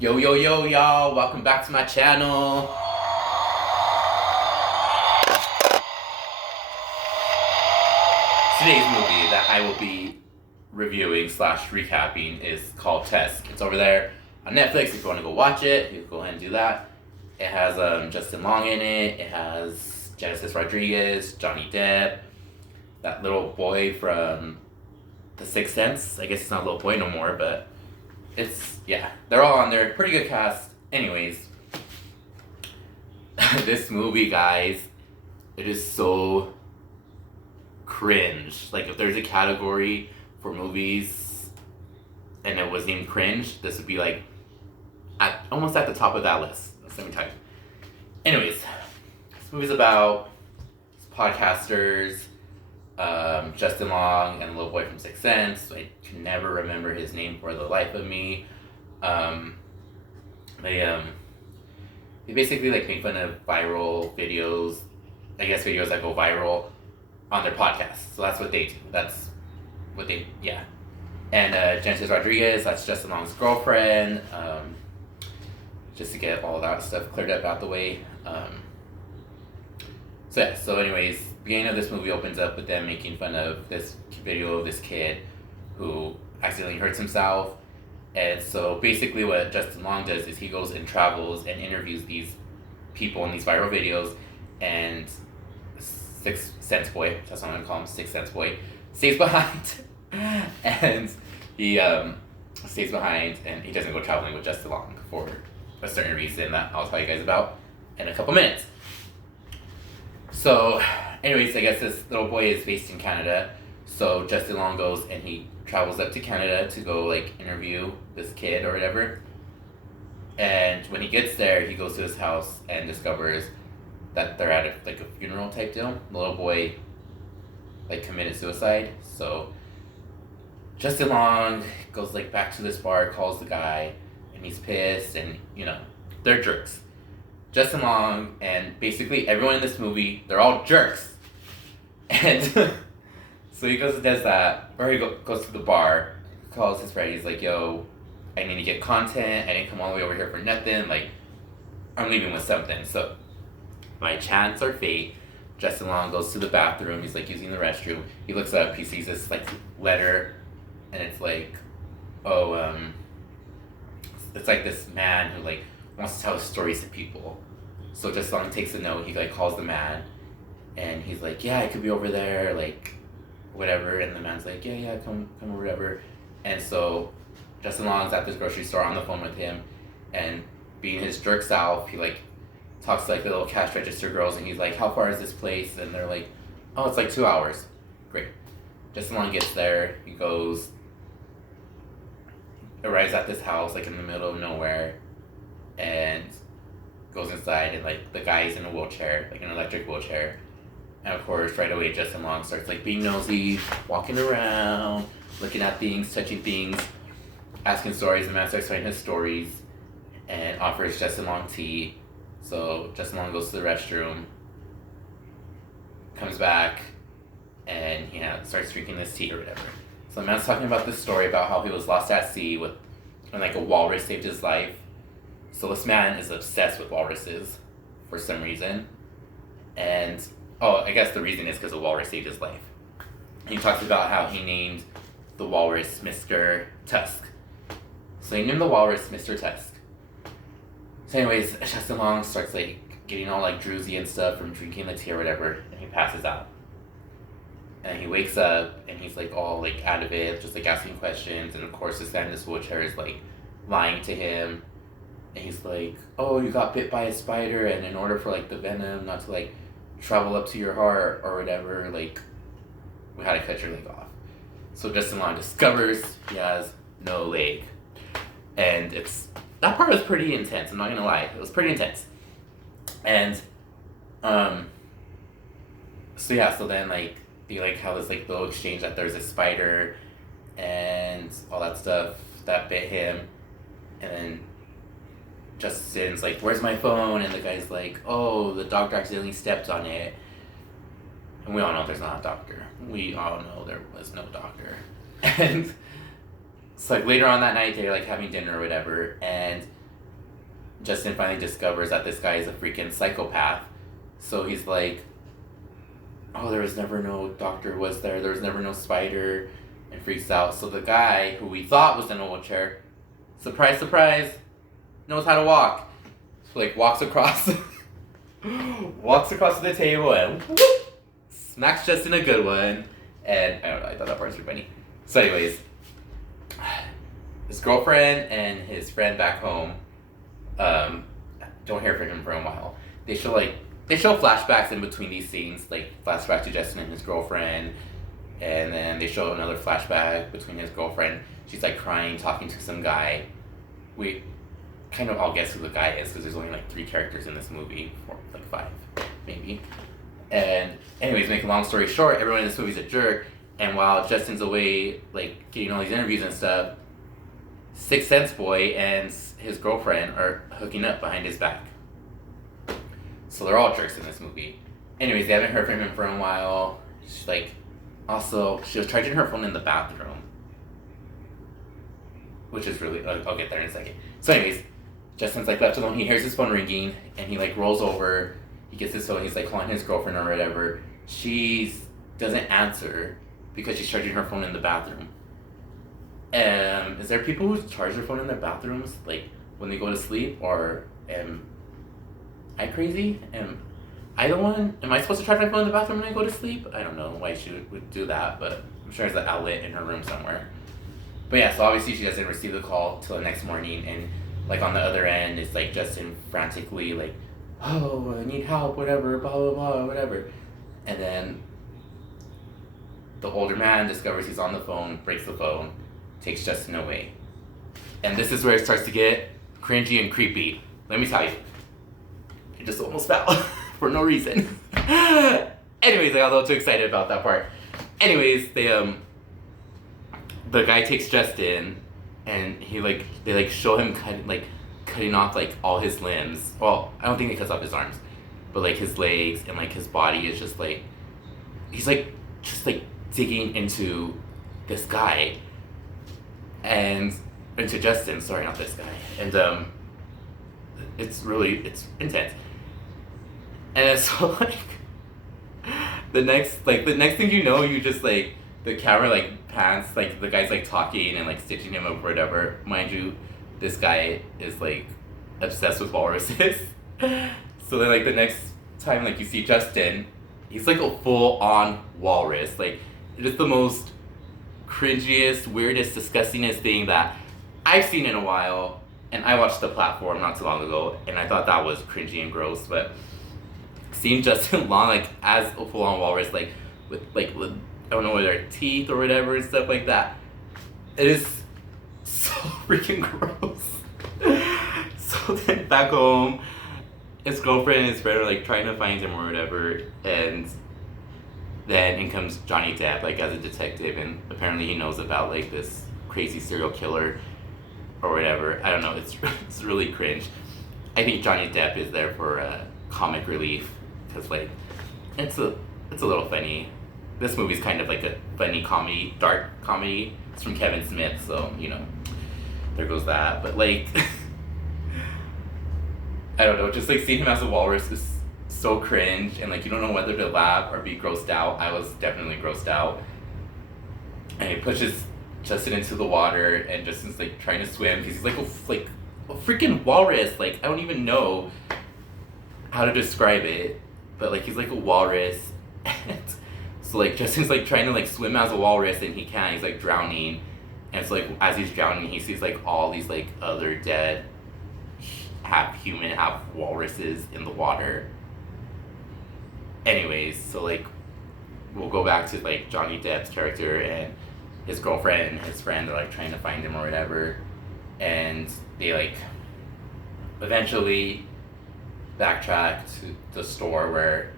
Yo, yo, yo, y'all, welcome back to my channel. Today's movie that I will be reviewing slash recapping is called Tusk. It's over there on Netflix. If you want to go watch it, you can go ahead and do that. It has Justin Long in it. It has Genesis Rodriguez, Johnny Depp, that little boy from The Sixth Sense. I guess it's not a little boy no more, but yeah, they're all on there. Pretty good cast. Anyways, this movie, guys, it is so cringe. Like, if there's a category for movies and it was named cringe, this would be like almost at the top of that list. Let me tell you. Anyways, this movie's about podcasters, Justin Long and the little boy from Sixth Sense. I can never remember his name for the life of me. They basically like make fun of viral videos, I guess videos that go viral on their podcast. So that's what they do. That's what they, yeah. And Genesis Rodriguez, that's Justin Long's girlfriend. Just to get all that stuff cleared up out the way. So anyways, beginning of this movie opens up with them making fun of this video of this kid who accidentally hurts himself. And so basically what Justin Long does is he goes and travels and interviews these people in these viral videos, and Sixth Sense Boy, that's what I'm gonna call him, Sixth Sense Boy, stays behind. And he stays behind and he doesn't go traveling with Justin Long for a certain reason that I'll tell you guys about in a couple minutes. So, anyways, I guess this little boy is based in Canada. So Justin Long goes and he travels up to Canada to go like interview this kid or whatever. And when he gets there, he goes to his house and discovers that they're at a funeral type deal. The little boy like committed suicide. So Justin Long goes like back to this bar, calls the guy, and he's pissed, and you know, they're jerks. Justin Long and basically everyone in this movie, they're all jerks. And so he goes and does that, or he goes to the bar, calls his friend, he's like, yo, I need to get content, I didn't come all the way over here for nothing, like, I'm leaving with something. So, by chance or fate, Justin Long goes to the bathroom, he's like using the restroom, he looks up, he sees this like letter, and it's like, it's like this man who like wants to tell stories to people. So Justin Long takes a note, he like calls the man, and he's like, yeah, I could be over there, like, whatever, and the man's like, yeah, come or whatever. And so Justin Long's at this grocery store on the phone with him, and being his jerk self, he like talks to like the little cash register girls, and he's like, how far is this place? And they're like, oh, it's like 2 hours. Great. Justin Long gets there, he arrives at this house like in the middle of nowhere, and goes inside, and like the guy's in a wheelchair, like an electric wheelchair. And of course, right away, Justin Long starts like being nosy, walking around, looking at things, touching things, asking stories. The man starts telling his stories and offers Justin Long tea. So Justin Long goes to the restroom, comes back, and he starts drinking this tea or whatever. So the man's talking about this story about how he was lost at sea and like a walrus saved his life. So this man is obsessed with walruses for some reason. And I guess the reason is because a walrus saved his life. He talks about how he named the walrus Mr. Tusk. So he named the walrus Mr. Tusk. So anyways, Justin Long starts like getting all like drowsy and stuff from drinking the tea or whatever, and he passes out. And he wakes up and he's like all like out of it, just like asking questions, and of course this guy in this wheelchair is like lying to him. And he's like, oh, you got bit by a spider, and in order for like the venom not to like travel up to your heart or whatever, like, we had to cut your leg off. So Justin Long discovers he has no leg. And that part was pretty intense, I'm not gonna lie. It was pretty intense. And, so then, like, they, like, have this, like, little exchange that there's a spider and all that stuff that bit him. And then Justin's like, where's my phone? And the guy's like, oh, the doctor accidentally stepped on it. And we all know there's not a doctor. We all know there was no doctor. And so like later on that night, they're like having dinner or whatever, and Justin finally discovers that this guy is a freaking psychopath. So he's like, oh, there was never no doctor, was there? There was never no spider, and freaks out. So the guy who we thought was in a wheelchair, surprise, surprise, knows how to walk. So like walks across to the table and whoop, smacks Justin a good one. And I don't know, I thought that part was pretty funny. So anyways, his girlfriend and his friend back home don't hear from him for a while. They show flashbacks in between these scenes, like flashback to Justin and his girlfriend, and then they show another flashback between his girlfriend. She's like crying, talking to some guy. We kind of all guess who the guy is because there's only like 3 characters in this movie, or like 5 maybe. And anyways, make a long story short, everyone in this movie's a jerk. And while Justin's away, like getting all these interviews and stuff, Sixth Sense boy and his girlfriend are hooking up behind his back. So they're all jerks in this movie. Anyways, they haven't heard from him for a while. She's like, also, she was charging her phone in the bathroom, which is really, I'll get there in a second. So anyways, Justin's like left alone. He hears his phone ringing, and he like rolls over. He gets his phone. He's like calling his girlfriend or whatever. She doesn't answer because she's charging her phone in the bathroom. Is there people who charge their phone in their bathrooms, like when they go to sleep, or am I crazy? Am I the one? Am I supposed to charge my phone in the bathroom when I go to sleep? I don't know why she would do that, but I'm sure there's an outlet in her room somewhere. But yeah, so obviously she doesn't receive the call till the next morning, and like on the other end, it's like Justin frantically like, oh, I need help, whatever, blah blah blah, whatever, and then the older man discovers he's on the phone, breaks the phone, takes Justin away, and this is where it starts to get cringy and creepy. Let me tell you, I just almost fell for no reason. Anyways, I got a little too excited about that part. Anyways, the guy takes Justin, and they show him cutting off like all his limbs. Well, I don't think he cuts off his arms, but like his legs and like his body is just like, he's like just like digging into this guy, and into Justin. Sorry, not this guy. And it's intense. And so like the next thing you know, you just like the camera like pans, like the guy's like talking and like stitching him up or whatever. Mind you, this guy is like obsessed with walruses. So then like the next time like you see Justin, he's like a full on walrus. Like it is the most cringiest, weirdest, disgustingest thing that I've seen in a while. And I watched The Platform not too long ago, and I thought that was cringy and gross. But seeing Justin Long like as a full on walrus, like with I don't know whether teeth or whatever and stuff like that, it is so freaking gross. So then back home, his girlfriend and his friend are like trying to find him or whatever, and then in comes Johnny Depp like as a detective, and apparently he knows about like this crazy serial killer or whatever. I don't know, it's really cringe. I think Johnny Depp is there for comic relief, because like it's a little funny. This movie's kind of like a funny comedy, dark comedy. It's from Kevin Smith, so you know, there goes that. But like I don't know, just like seeing him as a walrus is so cringe, and like you don't know whether to laugh or be grossed out. I was definitely grossed out. And he pushes Justin into the water, and Justin's like trying to swim because he's like a freaking walrus. Like I don't even know how to describe it, but like he's like a walrus. And so like Justin's like trying to like swim as a walrus, and he can't. He's like drowning, and so like as he's drowning, he sees like all these like other dead, half human, half walruses in the water. Anyways, so like we'll go back to like Johnny Depp's character, and his girlfriend and his friend are like trying to find him or whatever, and they like eventually backtrack to the store where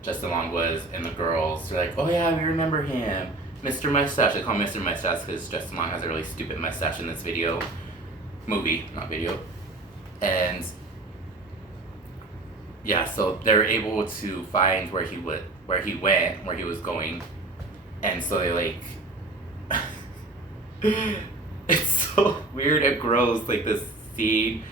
Justin Long was, and the girls are like, oh yeah, we remember him, Mr. Mustache. They call him Mr. Mustache because Justin Long has a really stupid mustache in this movie, not video. And yeah, so they're able to find where he went, where he was going, and so they like it's so weird and gross, like this scene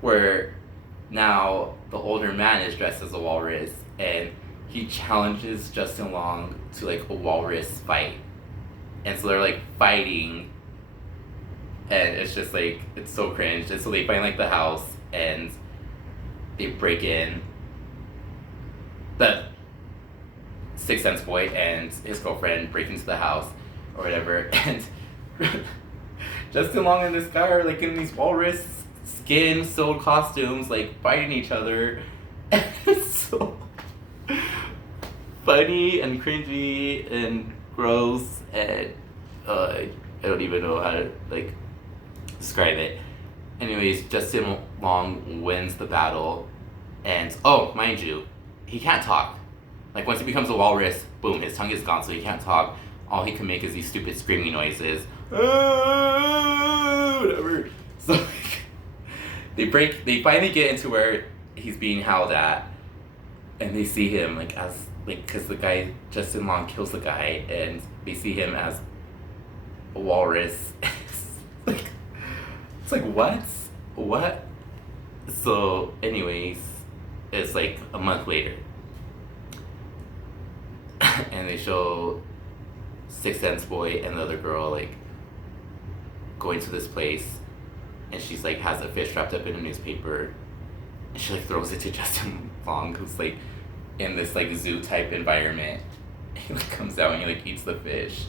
where now the older man is dressed as a walrus and he challenges Justin Long to like a walrus fight. And so they're like fighting and it's just like it's so cringe. And so they find like the house and they break in. The Sixth Sense boy and his girlfriend break into the house or whatever, and Justin Long and this guy are like in these walrus skin sewed costumes, like fighting each other. And it's so funny and cringy and gross, and I don't even know how to like describe it. Anyways, Justin Long wins the battle, and oh, mind you, he can't talk. Like once he becomes a walrus, boom, his tongue is gone, so he can't talk. All he can make is these stupid screaming noises. Whatever. So like, they finally get into where he's being howled at, and they see him like as like because the guy Justin Long kills the guy, and they see him as a walrus. It's like what? So anyways, it's like a month later. And they show Sixth Sense boy and the other girl like going to this place, and she's like has a fish wrapped up in a newspaper, and she like throws it to Justin Long, who's like in this like zoo type environment. He like comes out and he like eats the fish,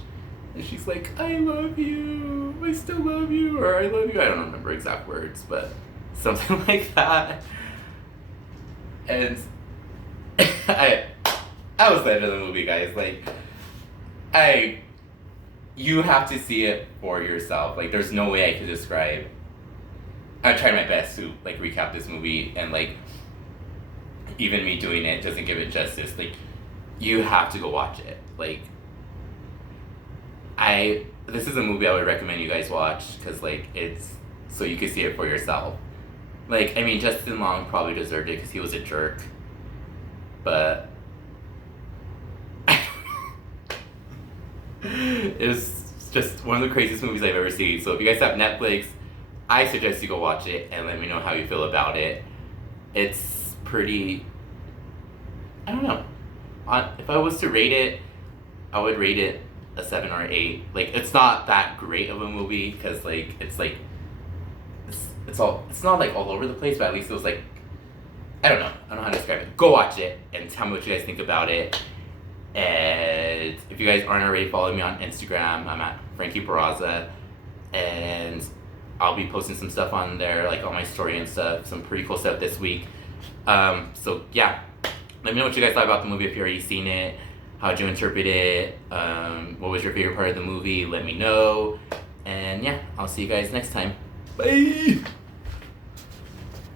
and she's like, I love you, I still love you, or I love you. I don't remember exact words, but something like that. And I was the end of the movie, guys. Like, you have to see it for yourself. Like, there's no way I could describe. I'm trying my best to like recap this movie, and like, even me doing it doesn't give it justice. Like, you have to go watch it. Like, this is a movie I would recommend you guys watch because like it's so you can see it for yourself. Like, I mean, Justin Long probably deserved it because he was a jerk, but. It's just one of the craziest movies I've ever seen. So if you guys have Netflix, I suggest you go watch it and let me know how you feel about it. It's pretty. I don't know. If I was to rate it, I would rate it a 7 or 8. Like, it's not that great of a movie because like it's not like all over the place, but at least it was like I don't know how to describe it. Go watch it and tell me what you guys think about it. And if you guys aren't already following me on Instagram, I'm at Frankie Peraza, and I'll be posting some stuff on there, like on my story and stuff, some pretty cool stuff this week. So yeah, let me know what you guys thought about the movie if you've already seen it. How'd you interpret it? What was your favorite part of the movie? Let me know. And yeah, I'll see you guys next time. Bye!